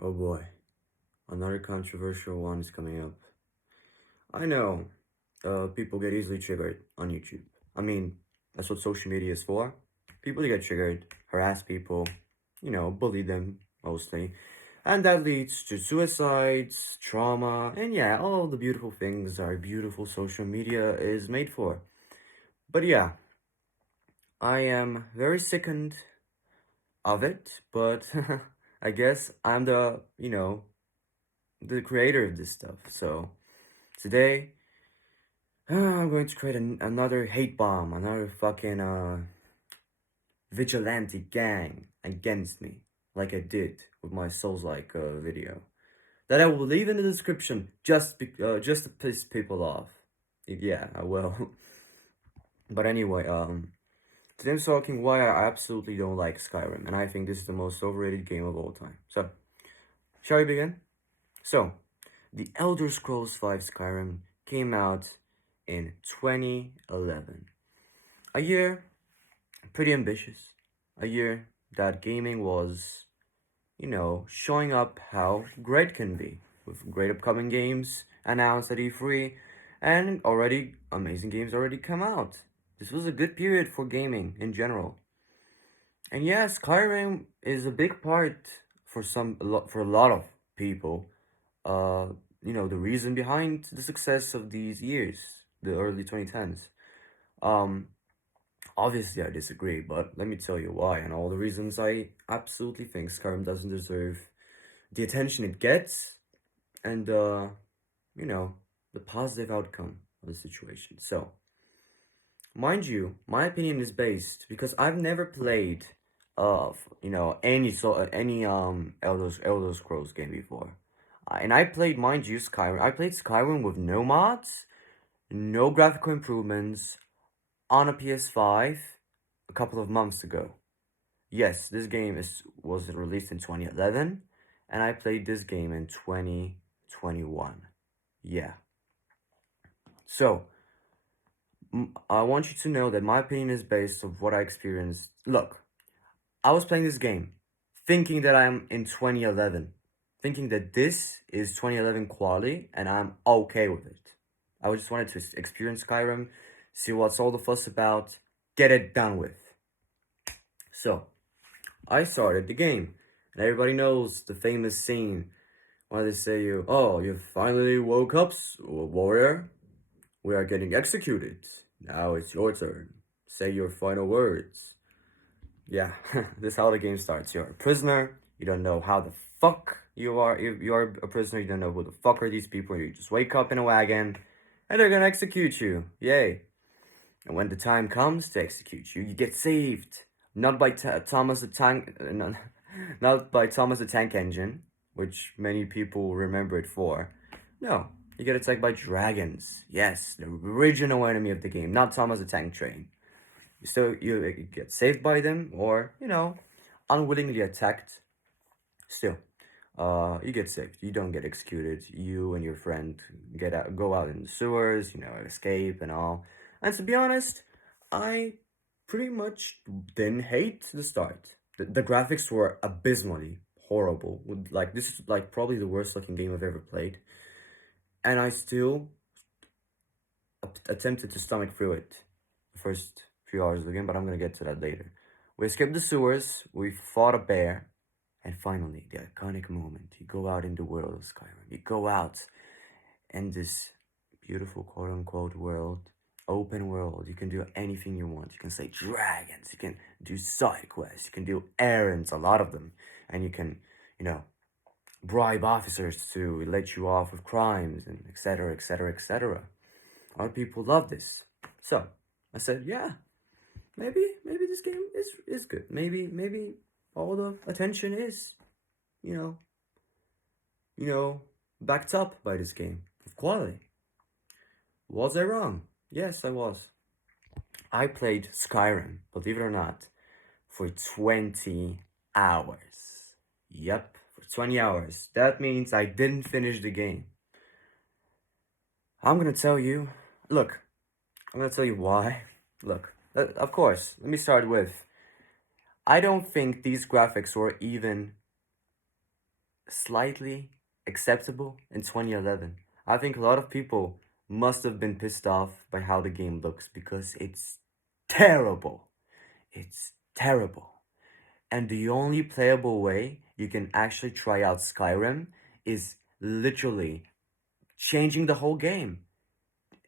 Oh boy, another controversial one is coming up. I know, people get easily triggered on YouTube. I mean, that's what social media is for. People get triggered, harass people, bully them mostly. And that leads to suicides, trauma, and yeah, all the beautiful things our beautiful social media is made for. But yeah, I am very sickened of it, but I guess I'm the creator of this stuff. So today, I'm going to create another hate bomb, another fucking vigilante gang against me, like I did with my Souls-like video that I will leave in the description just to piss people off. Yeah, I will. But anyway, today I'm talking why I absolutely don't like Skyrim, and I think this is the most overrated game of all time. So, shall we begin? So, The Elder Scrolls V Skyrim came out in 2011. A year pretty ambitious. A year that gaming was, showing up how great can be, with great upcoming games announced at E3, and already amazing games already come out. This was a good period for gaming in general. And yeah, Skyrim is a big part for a lot of people. Uh, the reason behind the success of these years, the early 2010s. Um, Obviously, I disagree, but let me tell you why and all the reasons I absolutely think Skyrim doesn't deserve the attention it gets and, you know, the positive outcome of the situation. So, mind you, my opinion is based because I've never played, any Elder Scrolls game before. And I played, mind you, Skyrim. I played Skyrim with no mods, no graphical improvements on a PS5 a couple of months ago. Yes, this game was released in 2011, and I played this game in 2021. Yeah. So, I want you to know that my opinion is based on what I experienced. Look, I was playing this game thinking that I'm in 2011, thinking that this is 2011 quality and I'm okay with it. I just wanted to experience Skyrim, see what's all the fuss about, get it done with. So, I started the game, and everybody knows the famous scene where they say you finally woke up, warrior. We are getting executed. Now it's your turn. Say your final words. Yeah, this is how the game starts. You're a prisoner. You don't know how the fuck you are. You are a prisoner. You don't know who the fuck are these people. You just wake up in a wagon, and they're gonna execute you. Yay! And when the time comes to execute you, you get saved. Not by Thomas the Tank, not by Thomas the Tank Engine, which many people remember it for. No, you get attacked by dragons. Yes, the original enemy of the game, not Thomas the Tank Train. So you get saved by them, or unwillingly attacked. Still, you get saved. You don't get executed. You and your friend go out in the sewers. Escape and all. And to be honest, I pretty much didn't hate the start. The graphics were abysmally horrible. This is like probably the worst looking game I've ever played, and I still attempted to stomach through it the first few hours of the game. But I'm gonna get to that later. We escaped the sewers. We fought a bear. And finally, the iconic moment. You go out in the world of Skyrim. You go out in this beautiful quote unquote world, open world. You can do anything you want. You can slay dragons. You can do side quests. You can do errands, a lot of them. And you can, bribe officers to let you off with crimes and etc. etc. etc. A lot of people love this. So I said, yeah, maybe this game is good. Maybe all the attention is, you know, backed up by this game of quality. Was I wrong? Yes, I was. I played Skyrim, believe it or not, for 20 hours. Yep, for 20 hours. That means I didn't finish the game. I'm gonna tell you, look, I'm gonna tell you why. Look, of course, let me start with I don't think these graphics were even slightly acceptable in 2011. I think a lot of people must have been pissed off by how the game looks because it's terrible. It's terrible. And the only playable way you can actually try out Skyrim is literally changing the whole game.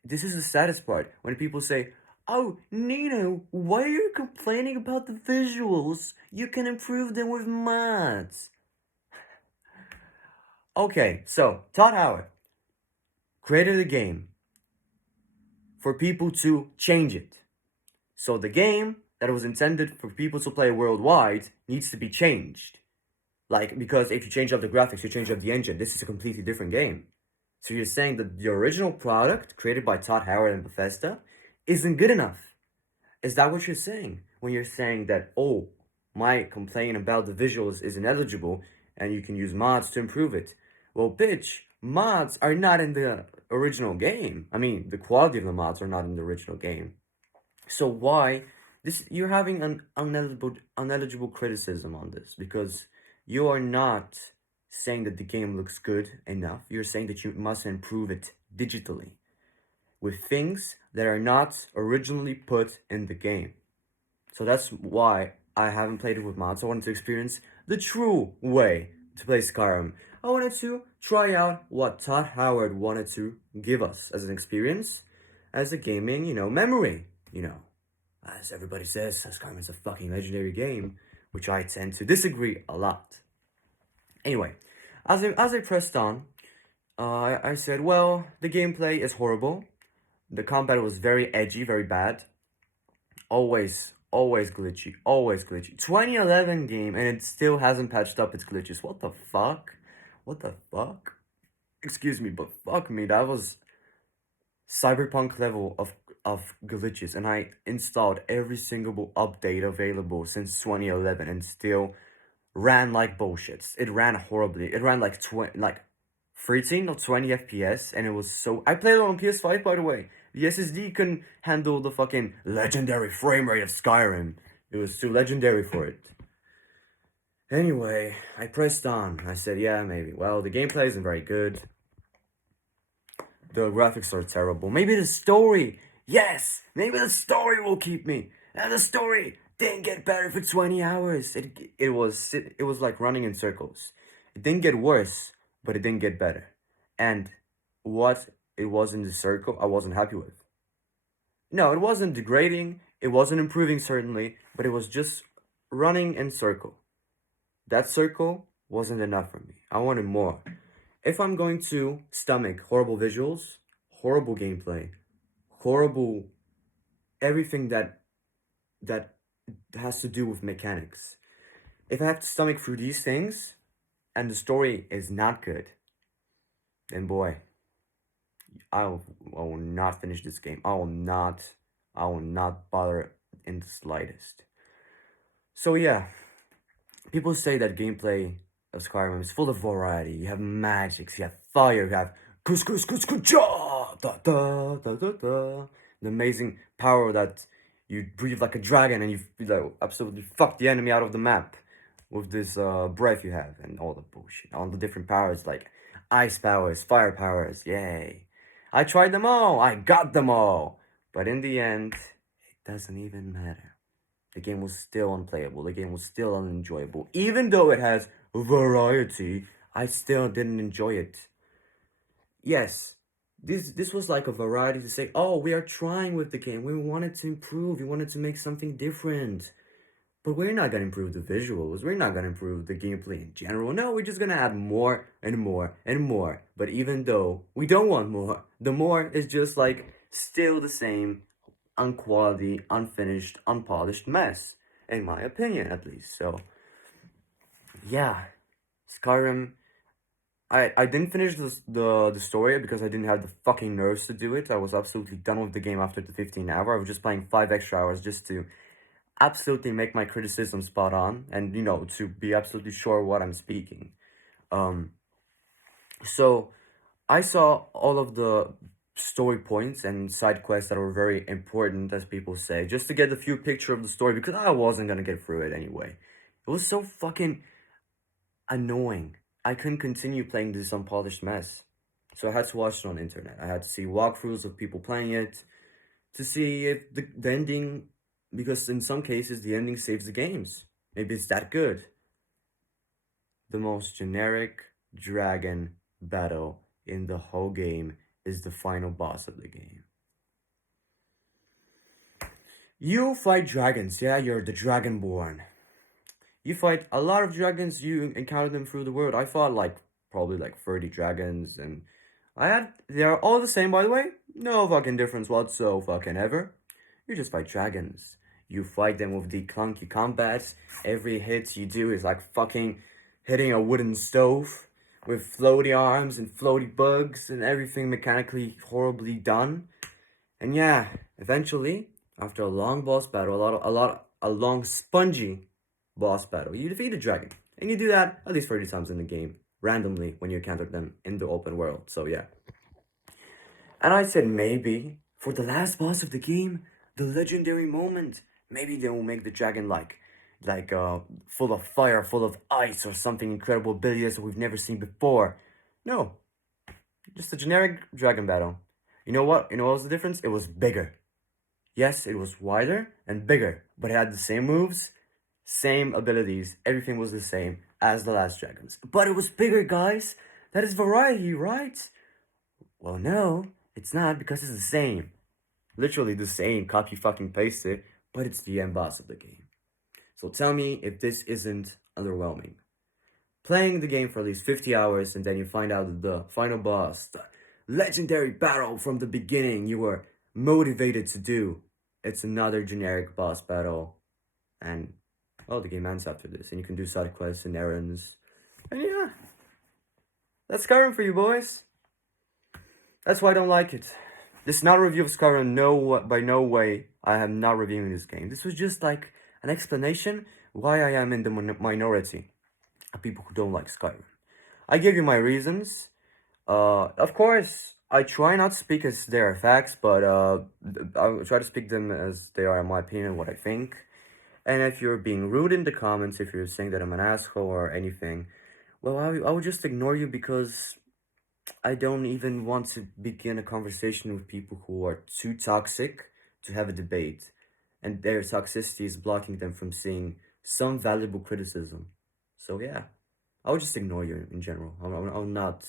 This is the saddest part when people say, "Oh, Nino, why are you complaining about the visuals? You can improve them with mods." Okay, so Todd Howard created a game for people to change it. So the game that was intended for people to play worldwide needs to be changed. Like, because if you change up the graphics, you change up the engine, this is a completely different game. So you're saying that the original product created by Todd Howard and Bethesda isn't good enough. Is that what you're saying? When you're saying that, oh, my complaint about the visuals is ineligible and you can use mods to improve it. Well, bitch, mods are not in the original game. I mean, the quality of the mods are not in the original game. So why this you're having an uneligible criticism on this because you are not saying that the game looks good enough. You're saying that you must improve it digitally with things that are not originally put in the game. So that's why I haven't played it with mods. I wanted to experience the true way to play Skyrim. I wanted to try out what Todd Howard wanted to give us as an experience, as a gaming, memory. As everybody says, Skyrim is a fucking legendary game, which I tend to disagree a lot. Anyway, as I pressed on, I said, well, the gameplay is horrible. The combat was very edgy, very bad. Always glitchy, always glitchy. 2011 game, and it still hasn't patched up its glitches. What the fuck? What the fuck? Excuse me, but fuck me, that was cyberpunk level of glitches, and I installed every single update available since 2011 and still ran like bullshit. It ran horribly. It ran like 13 or 20 FPS, and it was so. I played it on PS5, by the way. The SSD couldn't handle the fucking legendary frame rate of Skyrim. It was too legendary for it. Anyway, I pressed on. I said, yeah, maybe. Well, the gameplay isn't very good. The graphics are terrible. Maybe the story. Yes, maybe the story will keep me. And the story didn't get better for 20 hours. It was like running in circles. It didn't get worse, but it didn't get better. And what it was in the circle, I wasn't happy with. No, it wasn't degrading. It wasn't improving, certainly, but it was just running in circle. That circle wasn't enough for me. I wanted more. If I'm going to stomach horrible visuals, horrible gameplay, horrible everything that has to do with mechanics, if I have to stomach through these things and the story is not good, then boy, I will not finish this game. I will not bother in the slightest. So yeah, people say that gameplay of Skyrim is full of variety. You have magics, you have fire, you have the amazing power that you breathe like a dragon and you absolutely fuck the enemy out of the map with this breath you have and all the bullshit. All the different powers like ice powers, fire powers, yay. I tried them all, I got them all. But in the end, it doesn't even matter. The game was still unplayable. The game was still unenjoyable. Even though it has variety, I still didn't enjoy it. Yes, this was like a variety to say, oh, we are trying with the game. We wanted to improve. We wanted to make something different. But we're not going to improve the visuals. We're not going to improve the gameplay in general. No, we're just going to add more and more and more. But even though we don't want more, the more is just like still the same unquality, unfinished, unpolished mess, in my opinion, at least. So, yeah, Skyrim. I didn't finish the story because I didn't have the fucking nerves to do it. I was absolutely done with the game after the 15 hour. I was just playing 5 extra hours just to absolutely make my criticism spot on and to be absolutely sure what I'm speaking. So I saw all of the story points and side quests that were very important, as people say, just to get a few picture of the story because I wasn't gonna get through it anyway. It was so fucking annoying I couldn't continue playing this unpolished mess. So I had to watch it on the internet. I had to see walkthroughs of people playing it to see if the ending, because in some cases the ending saves the games. Maybe it's that good. The most generic dragon battle in the whole game is the final boss of the game. You fight dragons, yeah, you're the Dragonborn. You fight a lot of dragons, you encounter them through the world. I fought probably 30 dragons, and they're all the same, by the way. No fucking difference whatsoever. You just fight dragons. You fight them with the clunky combats. Every hit you do is like fucking hitting a wooden stove with floaty arms and floaty bugs and everything mechanically horribly done. And yeah, eventually, after a long boss battle, a long spongy boss battle, you defeat the dragon. And you do that at least 30 times in the game, randomly when you encounter them in the open world. So yeah. And I said maybe for the last boss of the game, the legendary moment, maybe they will make the dragon full of fire, full of ice, or something incredible abilities that we've never seen before. No, just a generic dragon battle. You know what? You know what was the difference? It was bigger. Yes, it was wider and bigger, but it had the same moves, same abilities. Everything was the same as the last dragons. But it was bigger, guys. That is variety, right? Well, no, it's not, because it's the same. Literally the same, copy fucking paste it, but it's the end boss of the game. So tell me if this isn't underwhelming. Playing the game for at least 50 hours and then you find out that the final boss, the legendary battle from the beginning you were motivated to do, it's another generic boss battle. And, well, the game ends after this. And you can do side quests and errands. And yeah, that's Skyrim for you, boys. That's why I don't like it. This is not a review of Skyrim. By no way I am not reviewing this game. This was just like an explanation why I am in the minority of people who don't like Skyrim. I give you my reasons. Of course, I try not to speak as they are facts, but I try to speak them as they are, in my opinion, what I think. And if you're being rude in the comments, if you're saying that I'm an asshole or anything, well, I would just ignore you, because I don't even want to begin a conversation with people who are too toxic to have a debate, and their toxicity is blocking them from seeing some valuable criticism. So yeah, I would just ignore you in general. I'll not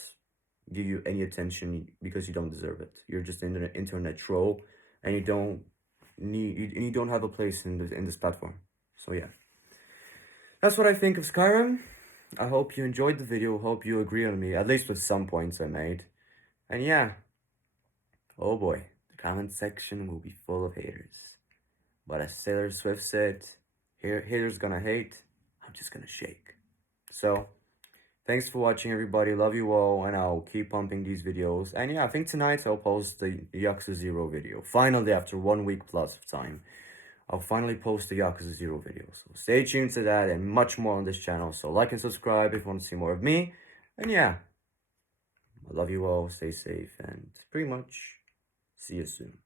give you any attention because you don't deserve it. You're just an internet troll, and you don't have a place in this platform. So yeah, that's what I think of Skyrim. I hope you enjoyed the video. Hope you agree on me, at least with some points I made. And yeah, oh boy, the comment section will be full of haters. But as Taylor Swift said, haters gonna hate, I'm just gonna shake. So, thanks for watching, everybody. Love you all, and I'll keep pumping these videos. And yeah, I think tonight I'll post the Yakuza 0 video. Finally, after 1 week plus of time, I'll finally post the Yakuza 0 video. So stay tuned to that and much more on this channel. So like and subscribe if you want to see more of me. And yeah, I love you all. Stay safe, and pretty much see you soon.